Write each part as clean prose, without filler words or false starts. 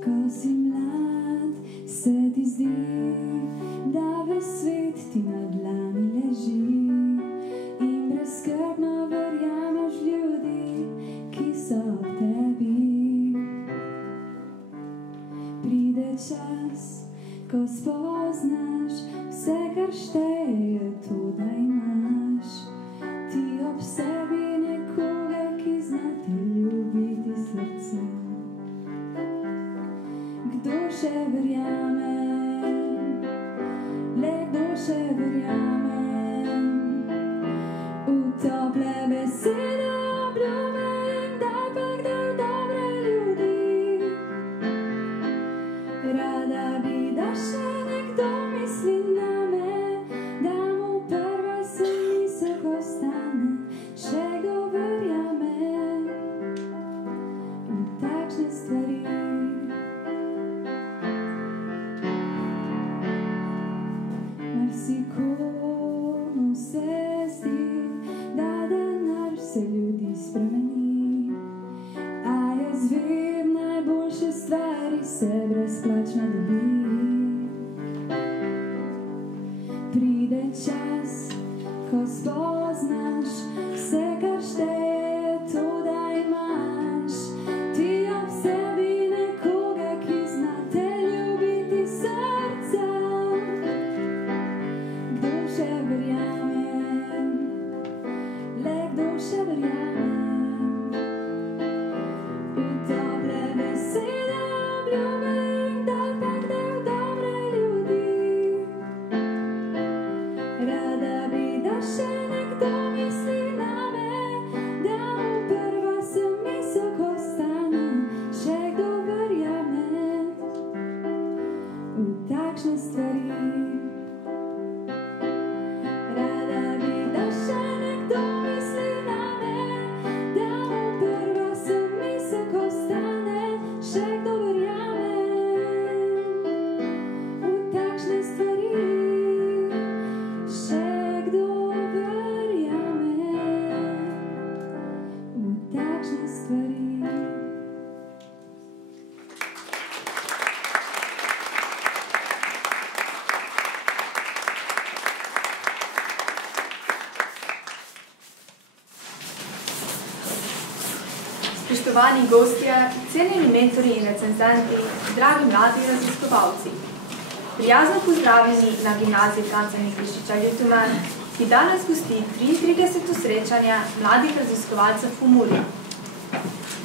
Ko si mlad, se ti zdi, da ves svet ti na dlani leži in brezskrbno verjameš v ljudi, ki so ob tebi. Pride čas, ko spoznaš vse, kar šteje, je to, da imaš ti ob sebi nekoga, ki zna te ljubiti srce. Kdo še verjame, le kdo še verjame v tople besede, obljube in kdaj pa kdaj v dobre ljudi. Rada bi, da še nekdo misli name, da mu prva se misel ostane. Še kdo verjame v takšne stvari. Marsikomu se zdi, da denar vse ljudi spremeni, a jaz vem, najboljše stvari se brezplačno dobi. Pride čas, ko spoznaš vse, kar šteje, je to, da imaš ti ob sebi nekoga, ki zna te ljubiti srca. Kdo še verjame, le kdo še verjame v tople besede, obljube in kdaj pa kdaj v dobre ljudi. Rada bi, da še nekdo misli name, da mu prva se misel ostane. Še kdo verjame v takšne stvari. Rada bi, da še nekdo misli name, da mu prva se misel ostane. Še kdo verjame v takšne stvari. Še kdo verjame v takšne stvari. Spoštovani gostje, cenjeni mentori in recenzenti, dragi mladi raziskovalci. Prijazno pozdravljeni na gimnaziji Franca Miklošiča Ljutomer, ki danes gosti 33. srečanje mladih raziskovalcev Pomurja.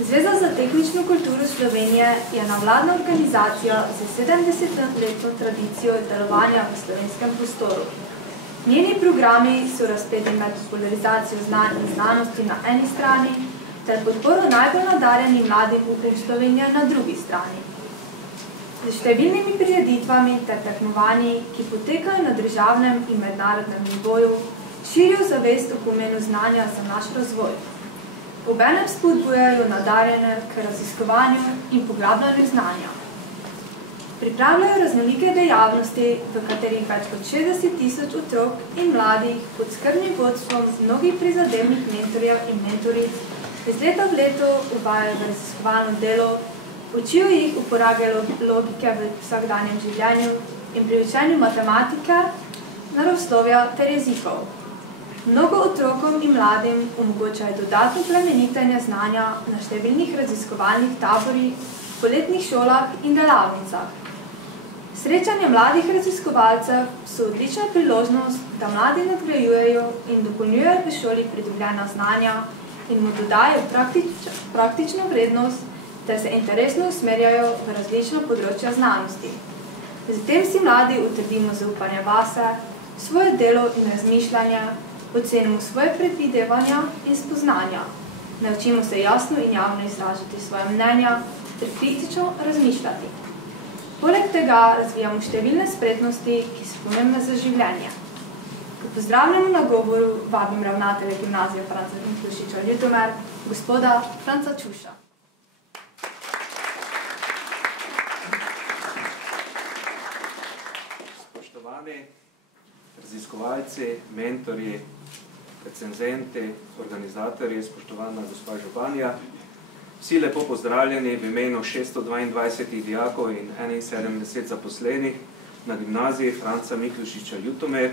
Zveza za tehnično kulturo Slovenije je nevladna organizacija z 70-letno tradicijo delovanja v slovenskem prostoru. Njeni programi so razpeti med popularizacijo znanj in znanosti na eni strani ter podporo najbolj nadarjenim mladim upom Slovenije na drugi strani. Z številnimi prireditvami ter tekmovanji, ki potekajo na državnem in mednarodnem nivoju, širijo zavest o pomenu znanja za naš razvoj. Obenem spodbujajo nadarjene k raziskovanju in poglabljanju znanja. Pripravljajo raznolike dejavnosti, v katerih več kot 60 000 otrok in mladih pod skrbnim vodstvom mnogih prizadevnih mentorjev in mentoric iz leta v leto uvajajo v raziskovalno delo, učijo jih uporabe logike v vsakdanjem življenju in pri učenju matematike, naravoslovja ter jezikov. Mnogo otrokom in mladim omogočajo dodatno plemenitenje znanja na številnih raziskovalnih taborih, poletnih šolah in delavnicah. Srečanja mladih raziskovalcev so odlična priložnost, da mladi nadgrajujejo in dopolnjujejo v šoli pridobljena znanja in mu dodajo praktično vrednost, ter se interesno usmerjajo v različna področja znanosti. Zatem si mladi utrdimo zaupanje vase, svoje delo in razmišljanje, ocenimo svoje predvidevanja in spoznanja, naučimo se jasno in javno izražati svoje mnenja ter kritično razmišljati. Poleg tega razvijamo številne spretnosti, ki so pomembne za življenje. K pozdravljenemu nagovoru vabim ravnatelja gimnazije Franca Miklošiča Ljutomer, gospoda Franca Čuša. Spoštovani raziskovalci, mentorji, recenzenti, organizatorji, spoštovana gospa županja, Vsi lepo pozdravljeni v imenu 622 dijakov in 71 zaposlenih na gimnaziji Franca Miklošiča Ljutomer,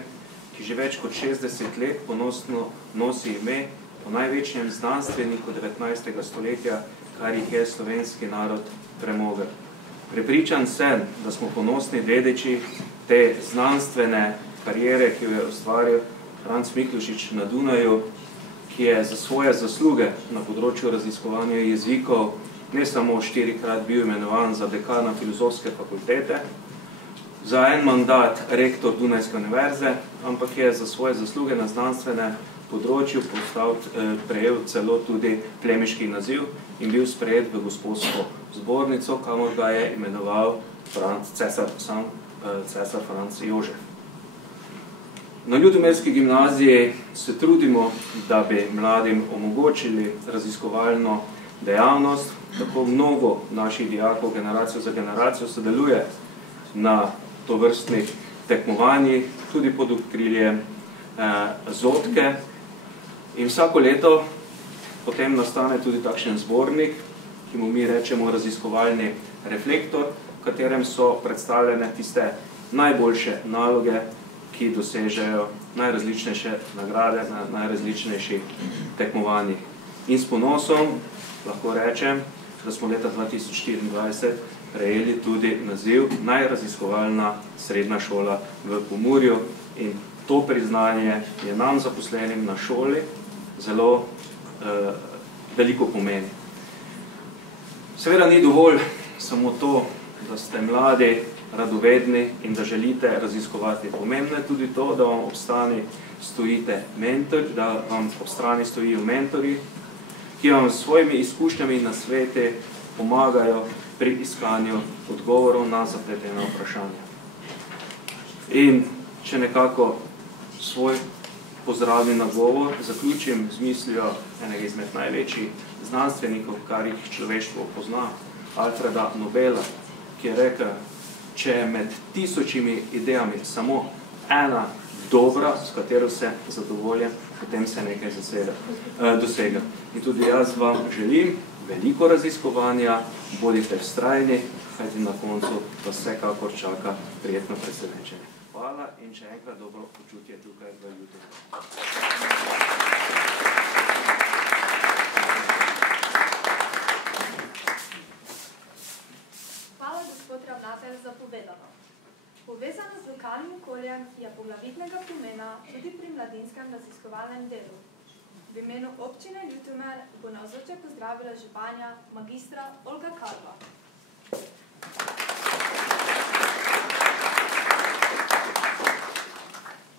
ki že več kot 60 let ponosno nosi ime po največjem znanstveniku 19. stoletja, kar jih je slovenski narod premogel. Prepričan sem, da smo ponosni dediči te znanstvene kariere, ki jo je ustvaril Franc Miklošič na Dunaju, ki je za svoje zasluge na področju raziskovanja jezikov ne samo 4-krat bil imenovan za dekana Filozofske fakultete, za en mandat rektor Dunajske univerze, ampak je za svoje zasluge na znanstvene področju prejel celo tudi plemiški naziv in bil sprejet v Gosposko zbornico, kamor ga je imenoval cesar Franc Jožef. Na Ljutomerski gimnaziji se trudimo, da bi mladim omogočili raziskovalno dejavnost. Tako mnogo naših dijakov generacijo za generacijo sodeluje na tovrstnih tekmovanjih, tudi pod okriljem Zotke. In vsako leto potem nastane tudi takšen zbornik, ki mu mi rečemo raziskovalni reflektor, v katerem so predstavljene tiste najboljše naloge, ki dosežejo najrazličnejše nagrade na najrazličnejših tekmovanjih. In s ponosom lahko rečem, da smo leta 2024 prejeli tudi naziv najraziskovalna srednja šola v Pomurju in to priznanje je nam zaposlenim na šoli zelo veliko pomeni. Seveda ni dovolj samo to, da ste mladi, radovedni in da želite raziskovati. Pomembno je tudi to, da vam ob strani stojijo mentori, ki vam s svojimi izkušnjami in nasveti pomagajo pri iskanju odgovorov na zapletena vprašanja. In če nekako svoj pozdravni nagovor zaključim z mislijo enega izmed največjih znanstvenikov, kar jih človeštvo pozna, Alfreda Nobela, ki je rekel, če je med tisočimi idejami samo ena dobra, s katero se zadovoljen, potem se nekaj dosega. In tudi jaz vam želim veliko raziskovanja, bodite vztrajni, kajti na koncu vas vsekakor čaka prijetno presenečenje. Hvala in še enkrat dobro počutje tukaj v Ljutomeru. Hvala, gospod ravnatelj, za povedano. Povezanost z lokalnim okoljem je poglavitnega pomena tudi pri mladinskem raziskovalnem delu. V imenu občine Ljutomer bo navzoče pozdravila županja magistra Olga Kalva.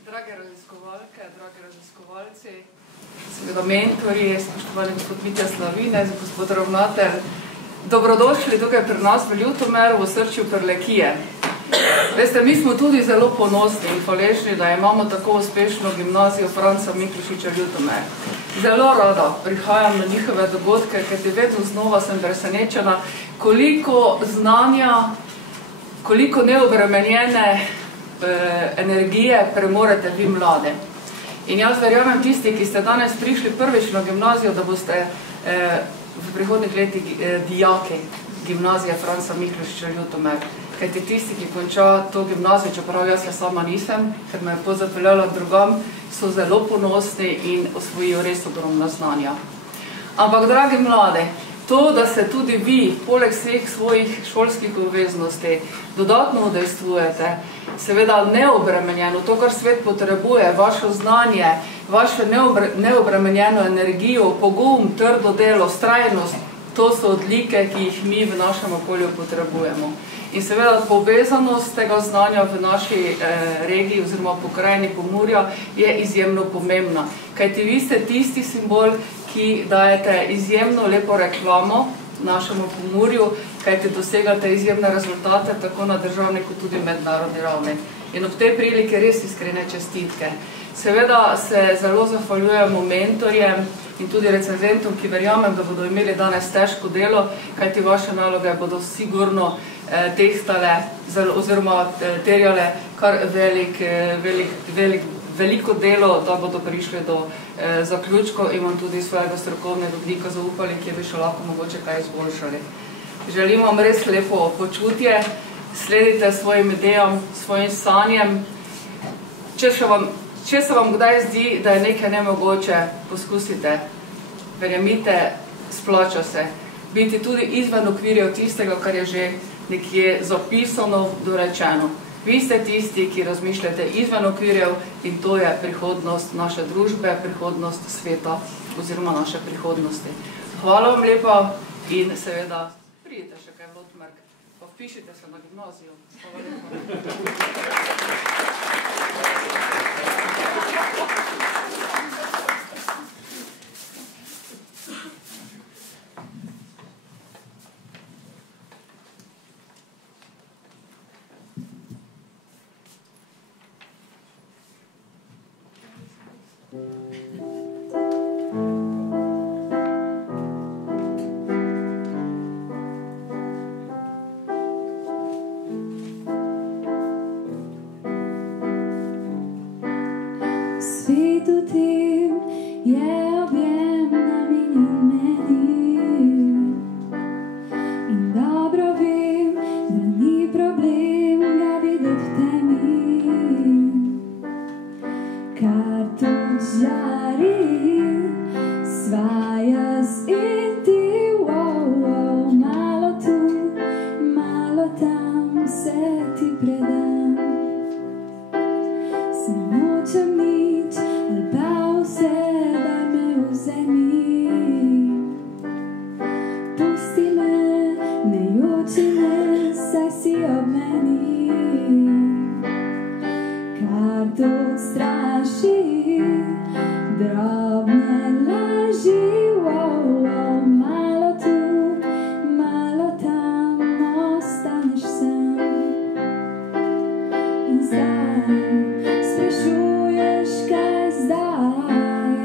Drage raziskovalke, dragi raziskovalci, seveda mentori, spoštovani gospod Mitja Slavinec, gospod ravnatelj, dobrodošli tukaj pri nas v Ljutomeru, v osrčju Prlekije. Veste, mi smo tudi zelo ponosni in hvaležni, da imamo tako uspešno gimnazijo Franca Miklošiča Ljutomer. Zelo rada prihajam na njihove dogodke, kajti vedno znova sem presenečena, koliko znanja, koliko neobremenjene energije premorete vi mlade. In jaz verjamem tisti, ki ste danes prišli prvič na gimnazijo, da boste v prihodnih letih dijaki gimnazije Franca Miklošiča Ljutomer. Kajti tisti, ki konča to gimnazijo, čeprav jaz sama nisem, ker me je pozapeljala drugam, so zelo ponosni in osvojijo res ogromna znanja. Ampak, dragi mladi, to, da se tudi vi, poleg vseh svojih šolskih obveznosti, dodatno udejstvujete, seveda neobremenjeno, to, kar svet potrebuje, vaše znanje, vašo neobremenjeno energijo, pogum, trdo delo, vztrajnost, to so odlike, ki jih mi v našem okolju potrebujemo. In seveda povezanost tega znanja v naši regiji oziroma pokrajini Pomurja je izjemno pomembna. Kajti vi ste tisti simbol, ki dajete izjemno lepo reklamo našemu Pomurju, kajti dosegate izjemne rezultate tako na državni kot tudi mednarodni ravni. In ob tej priliki res iskrene čestitke. Seveda se zelo zahvaljujemo mentorjem in tudi recenzentom, ki verjamem, da bodo imeli danes težko delo, kajti vaše naloge bodo sigurno tehtale oziroma terjale kar velik veliko delo, da bodo prišli do zaključkov in vam tudi svojega strokovnega odlika zaupali, ki bi še lahko mogoče kaj izboljšali. Želim vam res lepo počutje, sledite svojim idejam, svojim sanjem. Če se vam kdaj zdi, da je nekaj nemogoče, poskusite. Verjemite, splača se. Biti tudi izven okvirjev tistega, kar je že nekje zapisano, dorečeno. Vi ste tisti, ki razmišljate izven okvirjev in to je prihodnost naše družbe, prihodnost sveta oziroma naše prihodnosti. Hvala vam lepa in seveda pridite še kaj v Lotmerk, pa vpišite se na gimnazijo. Hvala lepa. Svetu tem je objem namenjen meni in dobro vem, da ni problem ga videti v temi, kar tudi žari, sva jaz in ti, malo tu, malo tam se ti predam, se nočem nič, ali pa vse, daj me vzemi. Pusti me, ne joči me, saj si ob meni, kar tudi straši, drobne laži, malo tu, malo tam, ostaneš sam. In zdaj sprašuješ, kaj zdaj,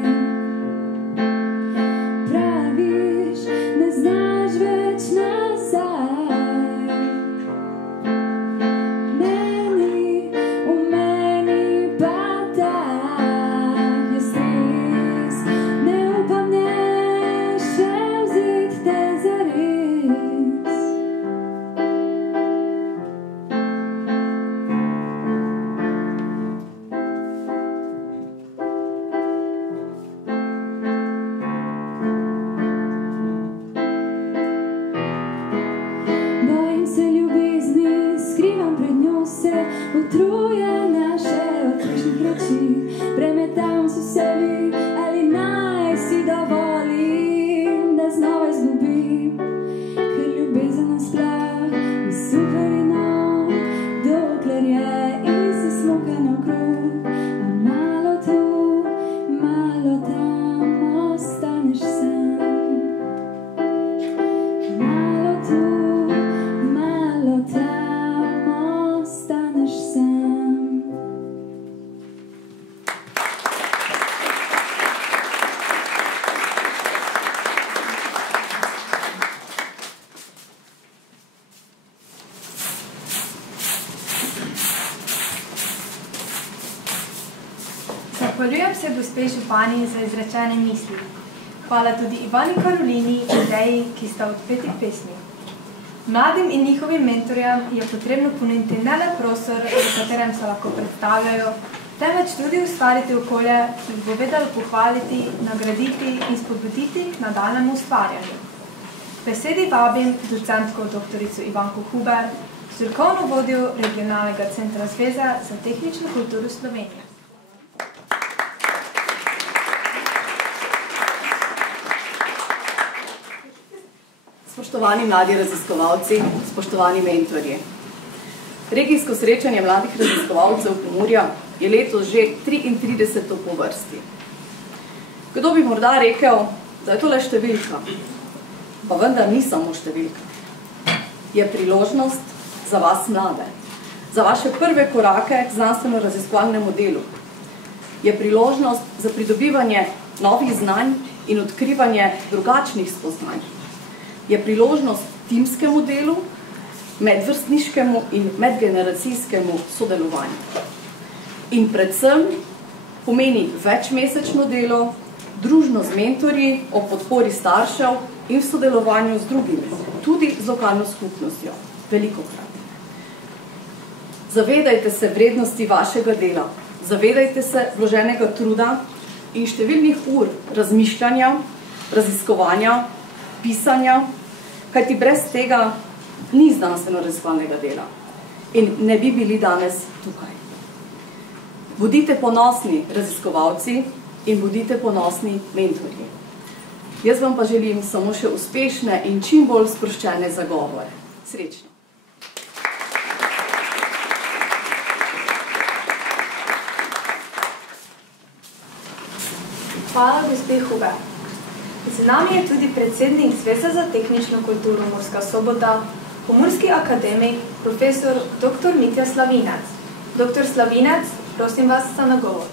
praviš, ne znaš več nazaj. V meni pa tak je stres, ne upam ne še vzeti te zares. Bojim se ljubezni, skrivam pred njo se, utrujena še od prejšnjih reči. Premetavam se v sebi, ali naj si dovolim, da znova izgubim, ker ljubezen nasploh je super in nov, dokler je in se smuka naokrog. A malo tu, malo tam, ostaneš sam. Malo tu, malo tam, ostaneš sam. Zahvaljujem se gospe župani za izrečene misli. Hvala tudi Ivani Karolini in Deji, ki sta odpeti pesmi. Mladim in njihovim mentorjem je potrebno ponuditi ne le prostor, v katerem se lahko predstavljajo, temveč tudi ustvariti okolje, ki jih bo vedelo pohvaliti, nagraditi in spodbuditi k nadaljnjemu ustvarjanju. Besedi vabim docentko doktorico Ivanko Huber, strokovno vodjo Regionalnega centra Zveze za tehnično kulturo Slovenije. Spoštovani mladi raziskovalci, spoštovani mentorji. Regijsko srečanje mladih raziskovalcev Pomurja je letos že 33. po vrsti. Kdo bi morda rekel, da je to le številka? Pa vendar ni samo številka. Je priložnost za vas mlade, za vaše prve korake k znanstveno-raziskovalnemu delu. Je priložnost za pridobivanje novih znanj in odkrivanje drugačnih spoznanj. Je priložnost timskemu delu, medvrstniškemu in medgeneracijskemu sodelovanju. In predvsem pomeni večmesečno delo, družno z mentorji, o podpori staršev in v sodelovanju z drugimi, tudi z lokalno skupnostjo, velikokrat. Zavedajte se vrednosti vašega dela, zavedajte se vloženega truda in številnih ur razmišljanja, raziskovanja, pisanja, kajti brez tega ni znanstveno-raziskovalnega dela in ne bi bili danes tukaj. Bodite ponosni raziskovalci in bodite ponosni mentorji. Jaz vam pa želim samo še uspešne in čim bolj sproščene zagovore. Srečno! Hvala, gospe Hube. Z nami je tudi predsednik Zveze za tehnično kulturo Murska Sobota, pomurski akademik, profesor dr. Mitja Slavinec. Dr. Slavinec, prosim vas za nagovor.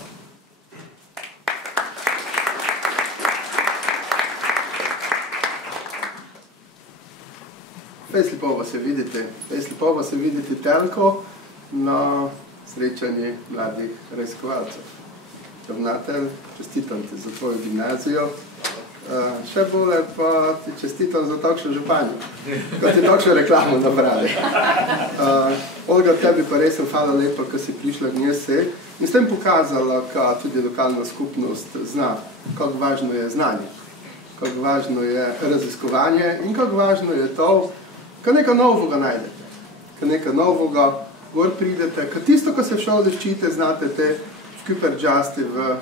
Fejs lepo vas je videti telko na srečanju mladih raziskovalcev. Ravnatelj, čestitam ti za tvojo gimnazijo. Še bolje pa ti čestitam za takšno županjo, kot ti takšno reklamo napravi. Olga, tebi pa res hvala lepa, ko si prišla k njej se in s tem pokazala, kako tudi lokalna skupnost zna, kako važno je znanje, kako važno je raziskovanje in kako važno je to, ko nekaj novega najdete, ko nekaj novega gor pridete, ko tisto, ko se v šoli ščite, znate te vkuperđasti v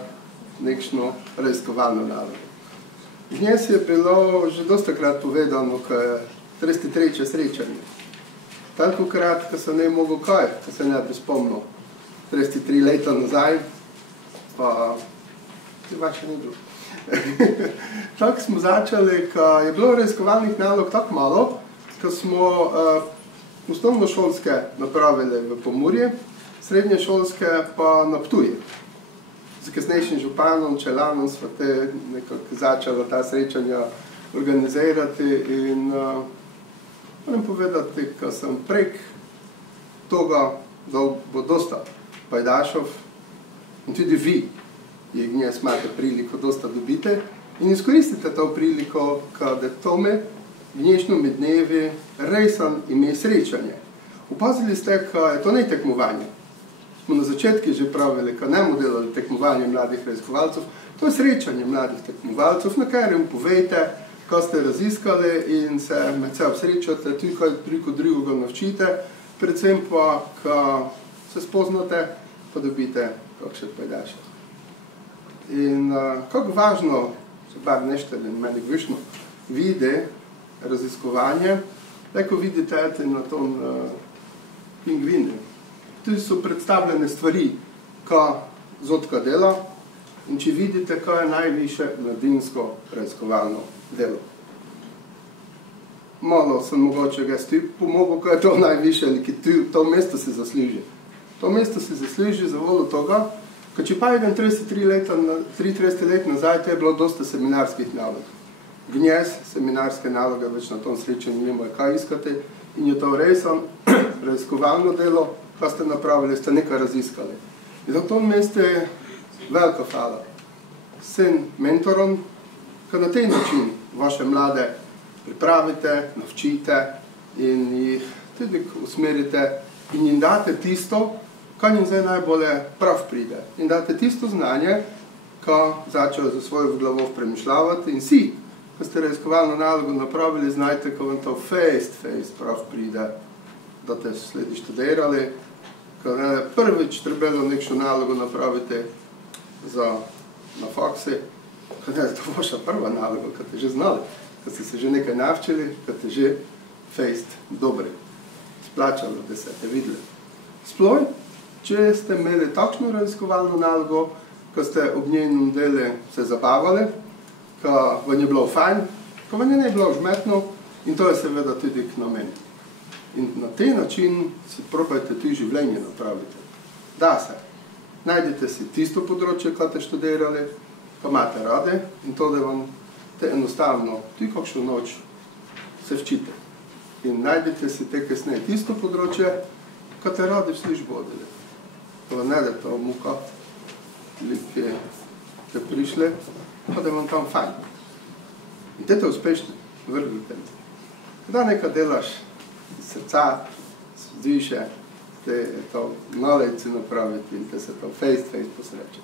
nekšno raziskovalno nalogo. Z nje si je bilo že dostakrat povedano, ko je 33. srečanje. Tolikokrat, ko sem ne mogel kaj, ko se ne bi spomnil 33 leta nazaj, pa se vaše ni bilo. Tako smo začeli, ko je bilo raziskovalnih nalog tako malo, ko smo osnovnošolske napravili v Pomurje, srednje šolske pa na Ptuju. Z kasnejšim županom, Čelanom smo te nekako začeli ta srečanja organizirati in moram povedati, ko sem prek toga, da bo dosta pajdašov in tudi vi jih nje imate priliko dosta dobite in izkoristite to priliko, kada tome dnešnjo med dnevi rejsan ime srečanje. Upazili ste, ko je to ne tekmovanje. Smo na začetki že pravili, ko ne bomo delali tekmovanje mladih raziskovalcev, to je srečanje mladih tekmovalcev, na katerem povejte, ko ste raziskali in se med sebe srečate, tudi kaj preko drugega navčite, predvsem pa, ko se spoznate, pa dobite kakšen pajdaš. In kako važno, se bar nešto meni višno, vidi raziskovanje, tako vidite na tom pingvinu. Tu so predstavljene stvari, ko zotka dela in če vidite, ko je najviše mladinsko raziskovalno delo. Malo sem mogoče ga tu pomogel, ko je to najviše, ali to mesto se zasluži. To mesto se zasluži za voljo toga, ko če pa idem 33 let nazaj, to je bilo dosta seminarskih nalog. Gnjez, seminarske naloge, več na tom srečanju nemajo kaj iskati in je to resno raziskovalno delo, pa ste napravili, ste nekaj raziskali. In za to mesto je velika hvala vsem mentorom, ko na tej način vaše mlade pripravite, navčite in jih tudi usmerite in jim date tisto, kar jim zdaj najbolje prav pride. In date tisto znanje, ko začejo za svojo glavo premišljavati in si, ko ste raziskovalno nalogo napravili, znajte, ko vam to face prav pride, da te sledi študirali, ko prvič trebalo nekšno nalogo napraviti na faksi, ko je to vaša prva naloga, ko ste že znali, ko ste se že nekaj navčili, ko ste že face dobri, splačali, da ste videli. Sploj, če ste imeli takšno raziskovalno nalogo, ko ste ob njenem delu se zabavali, ko vam je bilo fajn, ko vam je ne bilo žmetno in to je seveda tudi k namenu. In na tej način si probajte tudi življenje napraviti. Da se. Najdite si tisto področje, ko ste študirali, pa imate rade in to, da vam te enostavno tudi kakšno noč se včite. In najdite si te kasneje tisto področje, ko ste rade v službo odeli. To vam ne da to muka. ki prišli, pa da vam tam fajn. In te uspešni, vrgujte. Da nekaj delaš iz srca, zdiše, te to nalejci napraviti in te se to face posreče.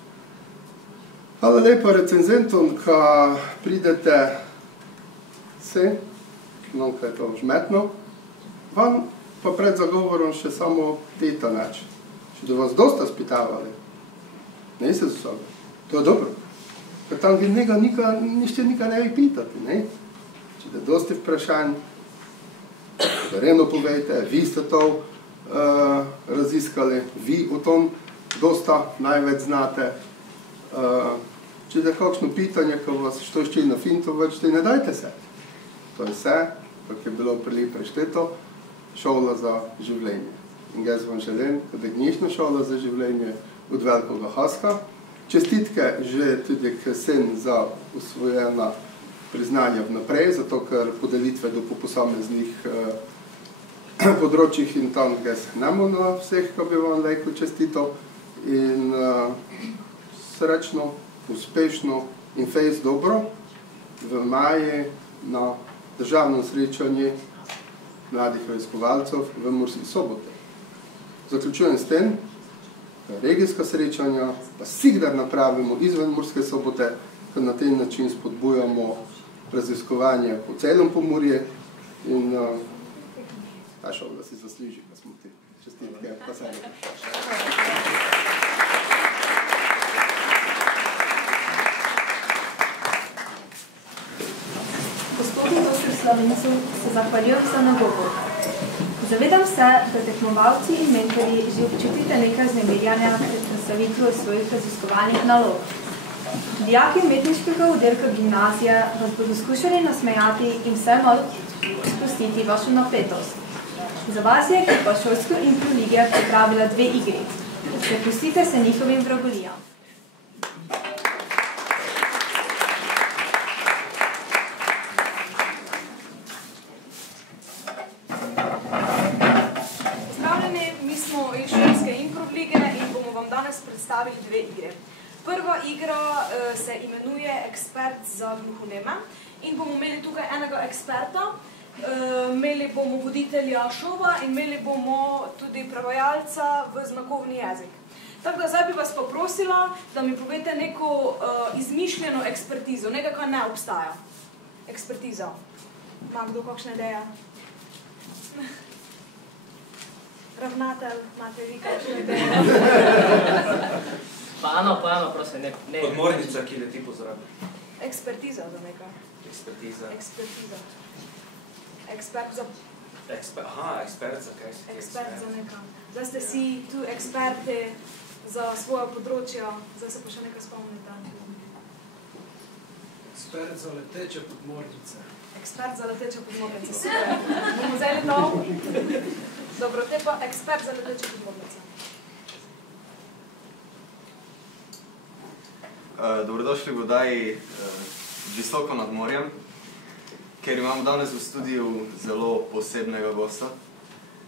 Hvala lepa recenzentom, ki pridete vse, no, kaj je to žmetno, vam pa pred zagovorom še samo teta nač. Če da vas dosta spitavali, ne se z sobe, to je dobro. Ker tam nišče nikaj ne bi pitati, ne? Če da dosti vprašanj, verjetno povejte, vi ste to raziskali, vi o tom dosta največ znate. Če da kakšno pitanje, ko vas što šči na finto, več te ne dajte se. To je vse, kak je bilo prili prešteto, šola za življenje. In jaz vam želim, da je gnjišna šola za življenje od velikega haska. Čestitke že tudi k sin za usvojena priznanja vnaprej, zato ker podelitve do po posameznih področjih in tam, kaj se nemo na vseh, ko bi vam lejko čestito. In srečno, uspešno in fejs dobro v maji na državnem srečanju mladih raziskovalcev v Murski Soboti. Zaključujem s tem, da regijska srečanja pa vsikdar napravimo izven Murske Sobote, ker na ten način spodbujamo raziskovanje po celem Pomurje in ta šol, da si zasluži, da smo ti čestitke. Pa se Gospodu dr. Slavencu se zahvaljujem za nagovor. Zavedam se, da tekmovalci in mentorji že občutite nekaj vznemirjanja pred predstavitvijo svojih raziskovalnih nalog. Dijaki umetniškega oddelka gimnazije vas bodo skušali nasmejati in vse malo spustiti vašo napetost. Za vas je ekipa šolsko impro lige pripravila 2 igri. Prepustite se njihovim vragolijam. Predstavili 2 igre. Prva igra se imenuje Ekspert za gluhoneme in bomo imeli tukaj enega eksperta, imeli bomo voditelja šova in imeli bomo tudi prevajalca v znakovni jezik. Tako da zdaj bi vas pa prosila, da mi povete neko izmišljeno ekspertizo, nekaj, kar ne obstaja. Ekspertiza. Ima kdo kakšne ideje? Ravnatelj, imate vi kakšne ideje? Pa eno, prosim, ne. Podmornica, ki leti po zraku. Ekspertiza za nekaj. Ekspertiza. Ekspert za... ekspert za kaj si? Ekspert za nekaj. Zdaj ste si tu eksperti za svoje področje, zdaj se pa še nekaj spomnite. Ekspert za leteče podmornice. Ekspert za leteče podmornice, super. Bomo vzeli to? Dobro, te pa ekspert za leteče podmornice. Dobrodošli v oddaji Visoko nad morjem, ker imam danes v studiu zelo posebnega gosta.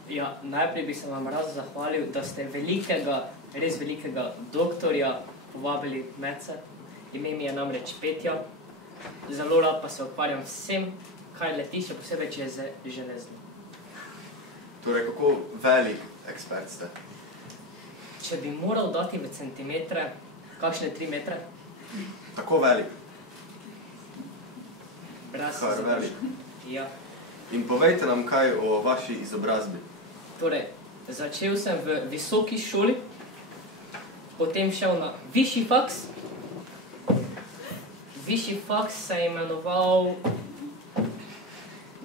Ja, najprej bi se vam rad zahvalil, da ste velikega, res velikega doktorja povabili medse. Ime mi je namreč Petja. Zelo rad pa se ukvarjam vsem, kaj leti, še posebej, če je železno. Torej, kako velik ekspert ste? Če bi moral dati v centimetre, kakšne 3 metre? Tako velik? Kar velik? Ja. In povejte nam kaj o vaši izobrazbi. Torej, začel sem v visoki šoli, potem šel na višji faks. Višji faks se je imenoval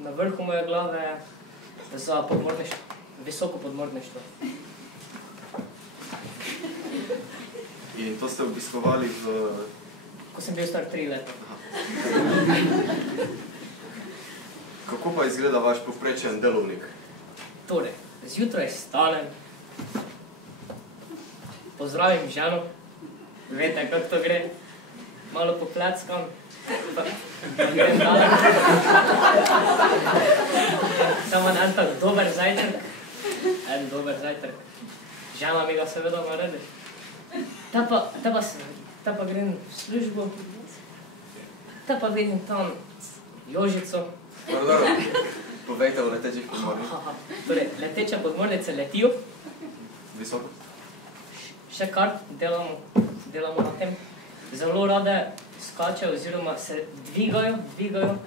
na vrhu moje glave za podmorništvo, visoko podmorništvo. In to ste obiskovali v... Ko sem bil star 3 leta. Kako pa izgleda vaš povprečen delovnik? Torej, zjutraj stanem, pozdravim ženo, veste, kako to gre, malo pokleckam, pa grem dalje. Samo en tak dober zajtrk, Žena mi ga seveda naredi. Ta pa grem v službo, ta pa vidim tam Jožico. Dobro, povejte o letečih podmornicah. Torej, leteče podmornice letijo. Visoko? Še kar delamo na tem. Zelo rade skačejo oziroma se dvigajo.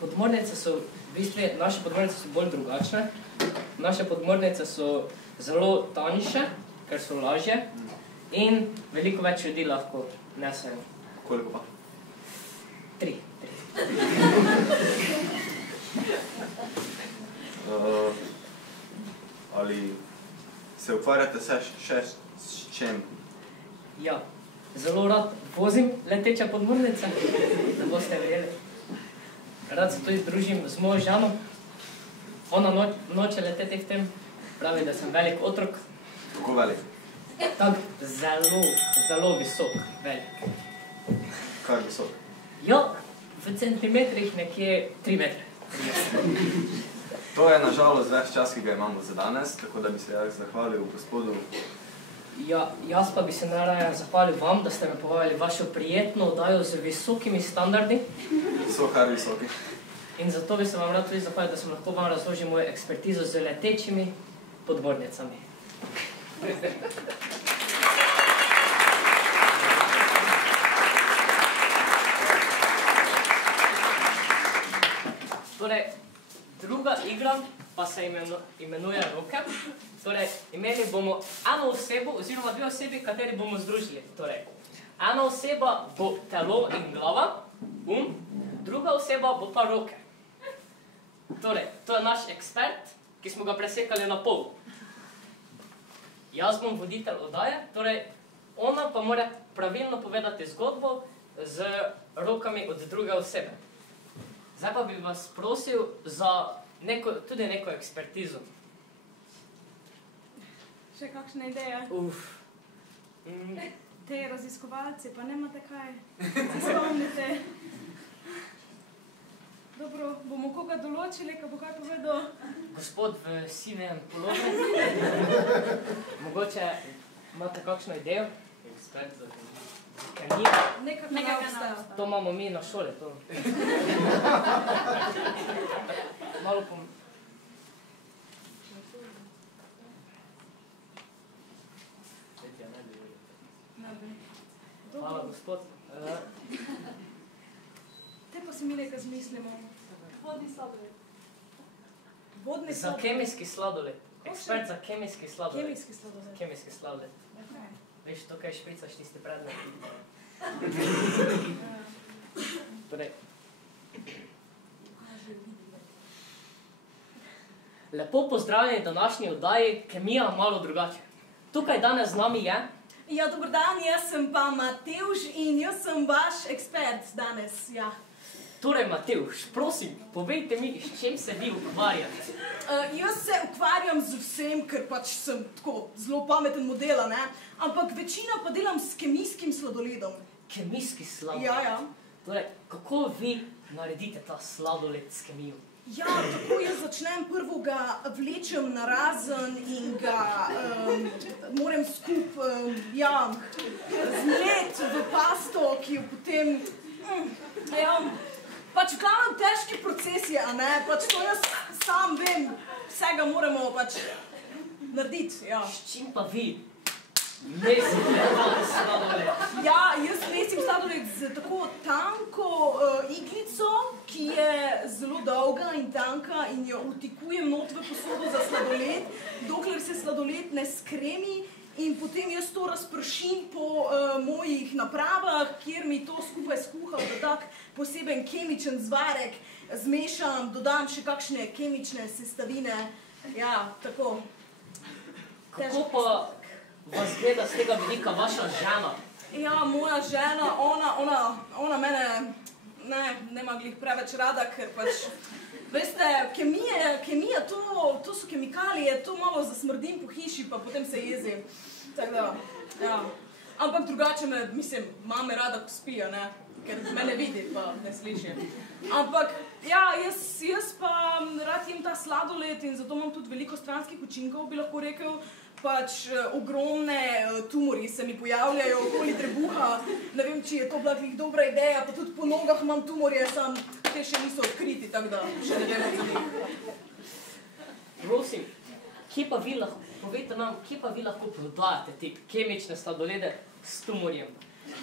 Podmornice so, v bistvu, naše podmornice so bolj drugačne. Naše podmornice so zelo tanjše, ker so lažje in veliko več ljudi lahko nesejo. Koliko pa? 3. Ali se ukvarjate še s čem? Ja, zelo rad vozim leteče podmornice, da boste verjeli. Rad se tudi družim z mojo ženo. Ona noče leteti v tem, pravi, da sem velik otrok. Kako velik? Tak zelo visok, velik. Kar visok? Ja, v centimetrih nekje 3 metre. To je nažalost več čas, ki ga imamo za danes, tako da bi se jaz zahvalil gospodu. Ja, jaz pa bi se najraje zahvalil vam, da ste me povabili vašo prijetno oddajo z visokimi standardi. So kar visoki. In zato bi se vam rad tudi zahvalil, da sem lahko vam razložil mojo ekspertizo z letečimi podmornicami. Torej, druga igra pa se imenuje roke. Torej, imeli bomo eno osebo oziroma 2 osebi, kateri bomo združili. Torej, ena oseba bo telo in glava, druga oseba bo pa roke. Torej, to je naš ekspert, ki smo ga presekali na pol. Jaz bom voditelj oddaje, torej ona pa mora pravilno povedati zgodbo z rokami od druge osebe. Zdaj pa bi vas prosil za tudi neko ekspertizo. Še kakšna ideja? Te raziskovalci, pa nemate kaj? Se spomnite? Dobro, bomo koga določili, ko bo kaj povedal? Gospod v sivem položaju. Mogoče imate kakšno idejo? Ekspert za kemijo. Nekaj obstaja. To imamo mi na šole, to. Malo pom... Hvala, gospod. Te pa si mi nekaj zmislimo. Vodni sladoled. Vodni Za sladoled. kemijski sladoled. Ekspert za kemijski sladoled. Kemijski sladoled. Kemijski sladoled. Veš, to kaj špricaš tisti predmet. Torej. Lepo pozdravljeni današnji oddaji Kemija malo drugače. Tukaj danes z nami je... Ja, dober dan, jaz sem pa Matevž in jaz sem vaš ekspert danes, ja. Torej, Matevž, prosim, povejte mi, s čem se vi ukvarjate? Jaz se ukvarjam z vsem, ker pač sem tako zelo pameten model, ne? Ampak večina pa delam s kemijskim sladoledom. Kemijski sladoled? Ja. Torej, kako vi naredite ta sladoled s kemijo? Ja, tako jaz začnem, prvo ga vlečem na razen in ga moram zmlet v pasto, ki jo potem, pač v glavnem težki proces je, a ne, pač to jaz sam vem, vsega moramo pač narediti, ja. S čim pa vi mesite ta sladoled? Ja, jaz mesim sladoled z tako tanko iglico, ki je zelo dolga in tanka in jo vtikujem not v posodo za sladoled, dokler se sladoled ne skremi in potem jaz to razpršim po mojih napravah, kjer mi to skupaj skuha v tak poseben kemičen zvarek, zmešam, dodam še kakšne kemične sestavine, ja, tako. Kako pa vas gleda z tega vidika vaša žena? Ja, moja žena, ona mene nema glih preveč rada, ker pač, veste, kemija, to so kemikalije, to malo zasmrdim po hiši, pa potem se jezim. Tako da, ja. Ampak drugače me, mislim, mame rada, ko spijo, ne, ker me ne vidi, pa ne sliši. Ampak, ja, jaz pa rad jem ta sladoled in zato imam tudi veliko stranskih učinkov, bi lahko rekel. pač ogromne tumori se mi pojavljajo okoli trebuha. Ne vem, če je to bila dobra ideja, pa tudi po nogah imam tumorje, te še niso odkriti, tako da še ne vemo za njih. Prosim, povejte nam, kje pa vi lahko prodajate te kemične sladolede s tumorjem?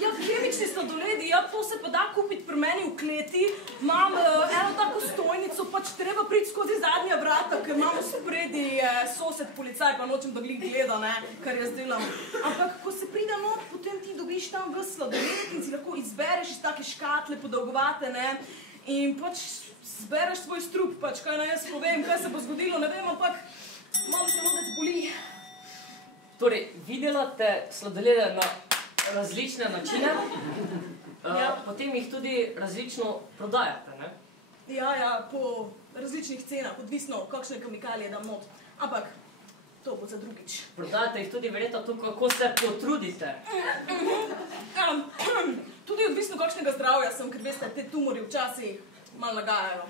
Ja, kemični sladoledi, ja, to se pa da kupiti pri meni v kleti. Imam eno tako stojnico, pač treba priti skozi zadnja vrata, ker imamo spredi sosed policaj, pa nočem, da gleda, ne, kar jaz delam. Ampak, ko se pride not, potem ti dobiš tam v sladoled in si lahko izbereš iz take škatle podolgovate, ne, in pač zbereš svoj strup, pač, kaj naj jaz povem, kaj se bo zgodilo, ne vem, ampak malo se modec boli. Torej, vi delate sladolede na različne načine, potem jih tudi različno prodajate, ne? Ja, po različnih cenah, odvisno, kakšne kemikalije dam not. Ampak, to bo za drugič. Prodajate jih tudi verjetno to, kako se potrudite. Tudi odvisno, kakšnega zdravja sem, ker veste, te tumori včasih malo nagajajo.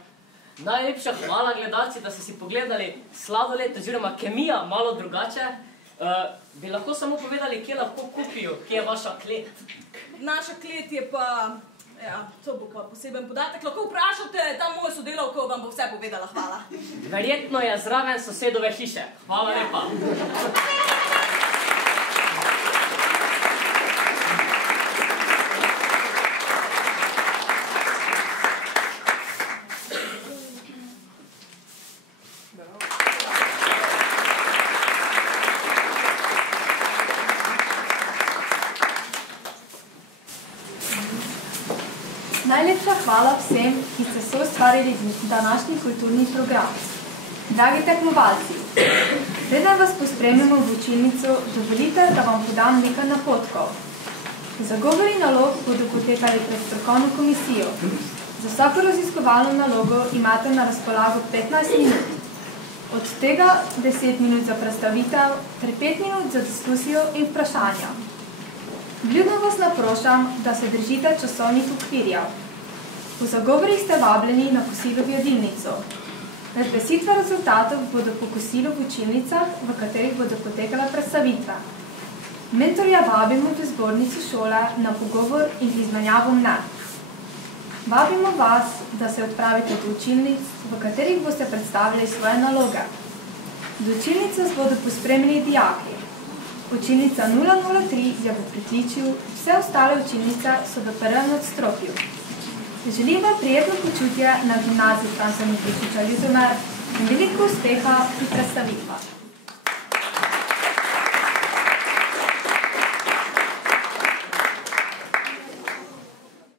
Najlepša hvala, gledalci, da ste si pogledali sladoled oziroma kemija malo drugače. Bi lahko samo povedali, kje lahko kupijo, kje je vaša klet? Naša klet je pa, ja, to bo pa poseben podatek. Lahko vprašate tam mojo sodelavko, vam bo vse povedala, hvala. Verjetno je zraven sosedove hiše. Hvala lepa. Najlepša hvala vsem, ki ste soustvarili današnji kulturni program. Dragi tekmovalci, preden vas pospremimo v učilnico, dovolite, da vam podam nekaj napotkov. Zagovori nalog bodo potekali pred strokovno komisijo. Za vsako raziskovalno nalogo imate na razpolago 15 minut. Od tega 10 minut za predstavitev ter 5 minut za diskusijo in vprašanja. Vljudno vas naprošam, da se držite časovnih okvirjev. V zagovorih ste vabljeni na kosilo v jedilnico. Razglasitve rezultatov bodo po kosilu v učilnicah, v katerih bodo potekala predstavitve. Mentorja vabimo v zbornici šole na pogovor in izmenjavo mnenj. Vabimo vas, da se odpravite do učilnic, v katerih boste predstavili svoje naloge. Do učilnice bodo pospremili dijaki. Učilnica 003 je v pritličju, vse ostale učilnice so v prvem nadstropju. Želim vam prijetno počutje na gimnaziji Franca Miklošiča Ljutomer in veliko uspeha pri predstavitvah.